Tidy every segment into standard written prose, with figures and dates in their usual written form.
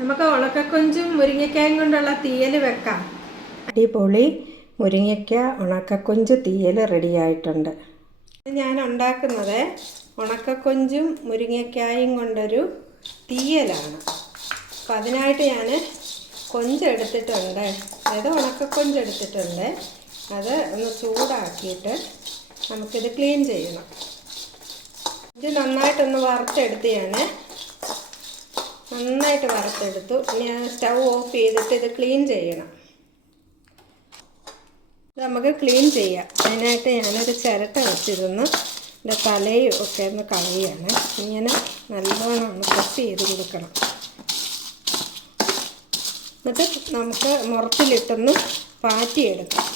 നമുക്ക് ഉണക്കക്കൊഞ്ചും മുരിങ്ങയ്ക്കായും കൊണ്ടുള്ള തീയൽ വെക്കാം. അടിപൊളി മുരിങ്ങയ്ക്ക ഉണക്കക്കൊഞ്ച് തീയൽ റെഡിയായിട്ടുണ്ട്. ഞാൻ ഉണ്ടാക്കുന്നത് ഉണക്കക്കൊഞ്ചും മുരിങ്ങയ്ക്കായും കൊണ്ടൊരു തീയലാണ്. അപ്പോൾ അതിനായിട്ട് ഞാൻ കൊഞ്ചെടുത്തിട്ടുണ്ട്, അതായത് ഉണക്കക്കൊഞ്ചെടുത്തിട്ടുണ്ട്. അത് ഒന്ന് ചൂടാക്കിയിട്ട് നമുക്കിത് ക്ലീൻ ചെയ്യണം. ഇത് നന്നായിട്ടൊന്ന് വറുത്തെടുത്ത് നന്നായിട്ട് വറുത്തെടുത്തു. ഇനി സ്റ്റൗ ഓഫ് ചെയ്തിട്ട് ഇത് ക്ലീൻ ചെയ്യണം. ഇത് നമുക്ക് ക്ലീൻ ചെയ്യാം. അതിനായിട്ട് ഞാനൊരു ചിരട്ട വെച്ചിരുന്ന് ഇതിൻ്റെ തലയും ഒക്കെ ഒന്ന് കളയുകയാണ്. ഇങ്ങനെ നല്ലോണം ഒന്ന് പ്രസ് ചെയ്ത് കൊടുക്കണം. എന്നിട്ട് നമുക്ക് മുറത്തിലിട്ടൊന്ന് പാറ്റിയെടുക്കാം.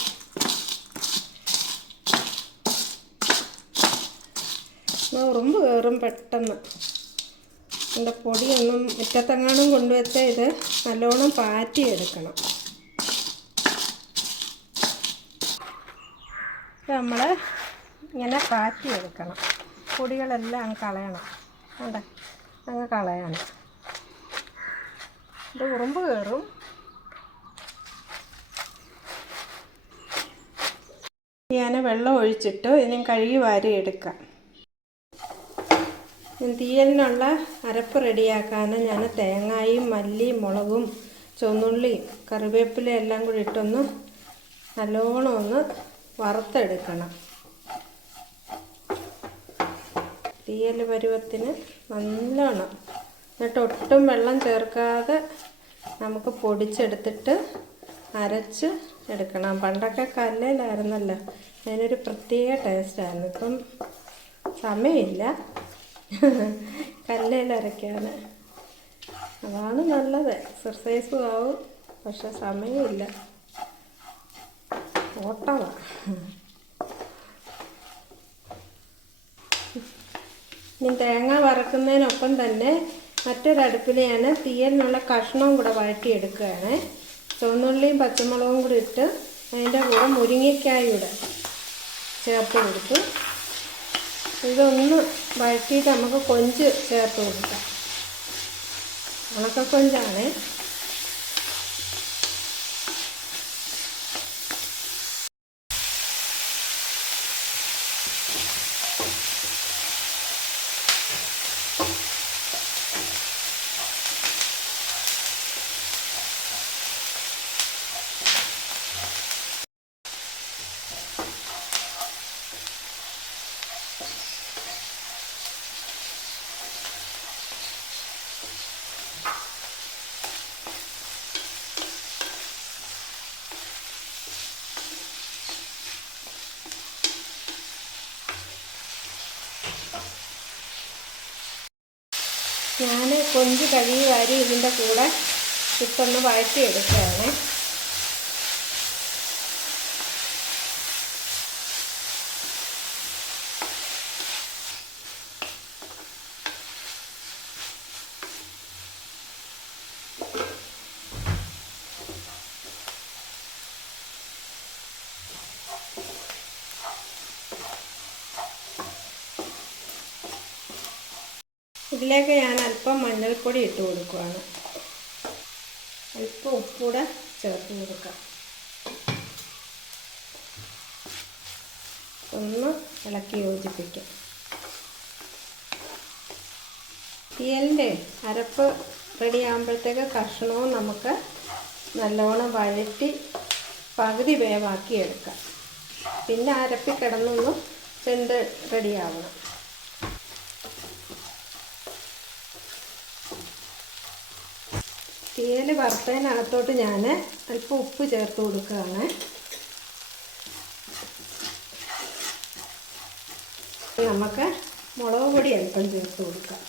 ഉറുമ്പ് കയറും പെട്ടെന്ന്. ഇതിൻ്റെ പൊടിയൊന്നും മുറ്റത്തെങ്ങാനും കൊണ്ടുവച്ചാൽ ഇത് നല്ലോണം പാറ്റിയെടുക്കണം. നമ്മൾ ഇങ്ങനെ പാറ്റിയെടുക്കണം. പൊടികളെല്ലാം അങ്ങ് കളയണം. വേണ്ട, അങ്ങ് കളയണം. ഇത് ഉറുമ്പ് കയറും. ഞാൻ വെള്ളം ഒഴിച്ചിട്ട് ഇനി കഴുകി വാരി എടുക്കാം. തീയലിനുള്ള അരപ്പ് റെഡിയാക്കാൻ ഞാൻ തേങ്ങയും മല്ലിയും മുളകും ചുവന്നുള്ളിയും കറിവേപ്പിലയും എല്ലാം കൂടി ഇട്ടൊന്ന് നല്ലോണം ഒന്ന് വറുത്തെടുക്കണം. തീയൽ പരുവത്തിന് നല്ലോണം. എന്നിട്ട് ഒട്ടും വെള്ളം ചേർക്കാതെ നമുക്ക് പൊടിച്ചെടുത്തിട്ട് അരച്ച് എടുക്കണം. പണ്ടൊക്കെ കല്ലിലായിരുന്നല്ലോ, അതിനൊരു പ്രത്യേക ടേസ്റ്റായിരുന്നു. ഇപ്പം സമയമില്ല കല്ലിൽ അരയ്ക്കാൻ. അതാണ് നല്ലത്, എക്സർസൈസും ആവും. പക്ഷെ സമയമില്ല, ഓട്ടമാണ്. ഇനി തേങ്ങ വറക്കുന്നതിനൊപ്പം തന്നെ മറ്റൊരടുപ്പിൽ ഞാൻ തീയലിനുള്ള കഷ്ണവും കൂടെ വഴറ്റിയെടുക്കുകയാണ്. ചുവന്നുള്ളിയും പച്ചമുളകും കൂടി ഇട്ട് അതിൻ്റെ കൂടെ മുരിങ്ങയ്ക്കായൂടെ ചേർത്ത് കൊടുത്തു. ഇതൊന്ന് വഴറ്റിയിട്ട് നമുക്ക് കൊഞ്ച് ചേർത്ത് കൊടുക്കാം. ഉണക്കക്കൊഞ്ചാണ്. ഞാൻ കൊഞ്ച് കഴുകി വാരി ഇതിൻ്റെ കൂടെ ഇട്ടൊന്ന് വഴറ്റിയെടുക്കുകയാണ്. ഇതിലേക്ക് ഞാൻ അല്പം മഞ്ഞൾപ്പൊടി ഇട്ട് കൊടുക്കുകയാണ്. അല്പം ഉപ്പൂടെ ചേർത്ത് കൊടുക്കാം. ഒന്ന് ഇളക്കി യോജിപ്പിക്കാം. തീയലിൻ്റെ അരപ്പ് റെഡി ആകുമ്പോഴത്തേക്ക് കഷ്ണവും നമുക്ക് നല്ലോണം വഴറ്റി പകുതി വേവാക്കി എടുക്കാം. പിന്നെ അരപ്പി കിടന്നൊന്ന് വെന്ത് റെഡിയാവണം. തീയൽ വറുത്തതിനകത്തോട്ട് ഞാൻ അല്പം ഉപ്പ് ചേർത്ത് കൊടുക്കുകയാണ്. നമുക്ക് മുളക് പൊടി അല്പം ചേർത്ത് കൊടുക്കാം.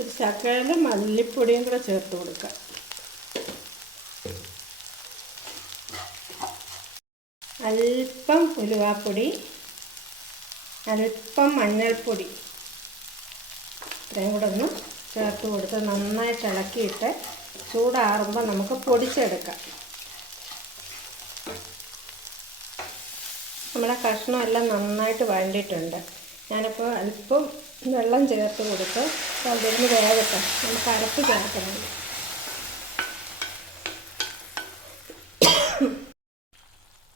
ഒരു ശകലം മല്ലിപ്പൊടിയും കൂടെ ചേർത്ത് കൊടുക്കാം. അല്പം ഉലുവാപ്പൊടി, അല്പം മഞ്ഞൾപ്പൊടി, ഇത്രയും കൂടെ ഒന്ന് ചേർത്ത് കൊടുത്ത് നന്നായിട്ട് ഇളക്കിയിട്ട് ചൂടാറുമ്പോൾ നമുക്ക് പൊടിച്ചെടുക്കാം. നമ്മുടെ കഷ്ണം എല്ലാം നന്നായിട്ട് വഴണ്ടിയിട്ടുണ്ട്. ഞാനിപ്പോൾ അല്പം വെള്ളം ചേർത്ത് കൊടുത്ത് അതിന് വേഗത്തെ നമുക്ക് അരപ്പ് ചേർക്കണം.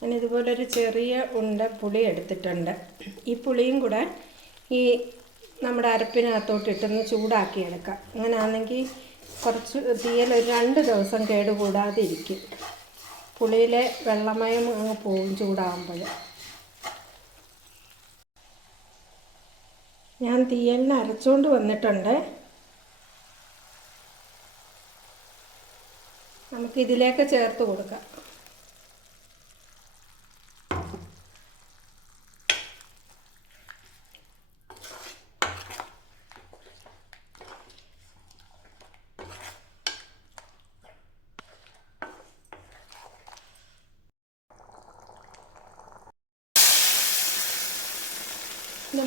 ഞാനിതുപോലൊരു ചെറിയ ഉണ്ട പുളി എടുത്തിട്ടുണ്ട്. ഈ പുളിയും കൂടെ ഈ നമ്മുടെ അരപ്പിനകത്തോട്ട് ഇട്ടൊന്ന് ചൂടാക്കിയെടുക്കാം. അങ്ങനെയാണെങ്കിൽ കുറച്ച് തീയൽ ഒരു 2 ദിവസം കേടുകൂടാതെ ഇരിക്കും. പുളിയിലെ വെള്ളമയം അങ്ങ് പോവും ചൂടാകുമ്പോൾ. ഞാൻ തീയലിന് അരച്ചുകൊണ്ട് വന്നിട്ടുണ്ട്. നമുക്കിതിലേക്ക് ചേർത്ത് കൊടുക്കാം.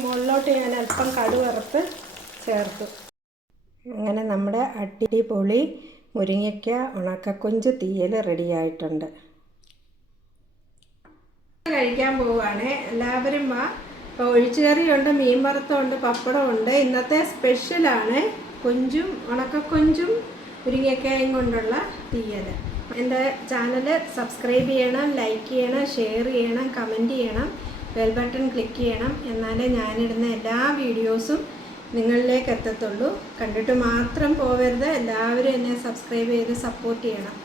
മുകളിലോട്ട് ഞാൻ അല്പം കടുവറുത്ത് ചേർത്തു. അങ്ങനെ നമ്മുടെ അടിപൊളി മുരിങ്ങയ്ക്ക ഉണക്കക്കൊഞ്ച് തീയൽ റെഡിയായിട്ടുണ്ട്. കഴിക്കാൻ പോവുകയാണ്. എല്ലാവരും വാ. ഇപ്പോൾ ഒഴിച്ചുകറിയുണ്ട്, മീൻ വറുത്തമുണ്ട്, പപ്പടമുണ്ട്. ഇന്നത്തെ സ്പെഷ്യലാണ് കൊഞ്ചും ഉണക്കക്കൊഞ്ചും മുരിങ്ങയ്ക്കയും കൊണ്ടുള്ള തീയൽ. എൻ്റെ ചാനൽ സബ്സ്ക്രൈബ് ചെയ്യണം, ലൈക്ക് ചെയ്യണം, ഷെയർ ചെയ്യണം, കമൻറ്റ് ചെയ്യണം, ബെൽ ബട്ടൺ ക്ലിക്ക് ചെയ്യണം. എന്നാലേ ഞാനിടുന്ന എല്ലാ വീഡിയോസും നിങ്ങളിലേക്ക് എത്തത്തുള്ളൂ. കണ്ടിട്ട് മാത്രം പോവരുത്. എല്ലാവരും എന്നെ സബ്സ്ക്രൈബ് ചെയ്ത് സപ്പോർട്ട് ചെയ്യണം.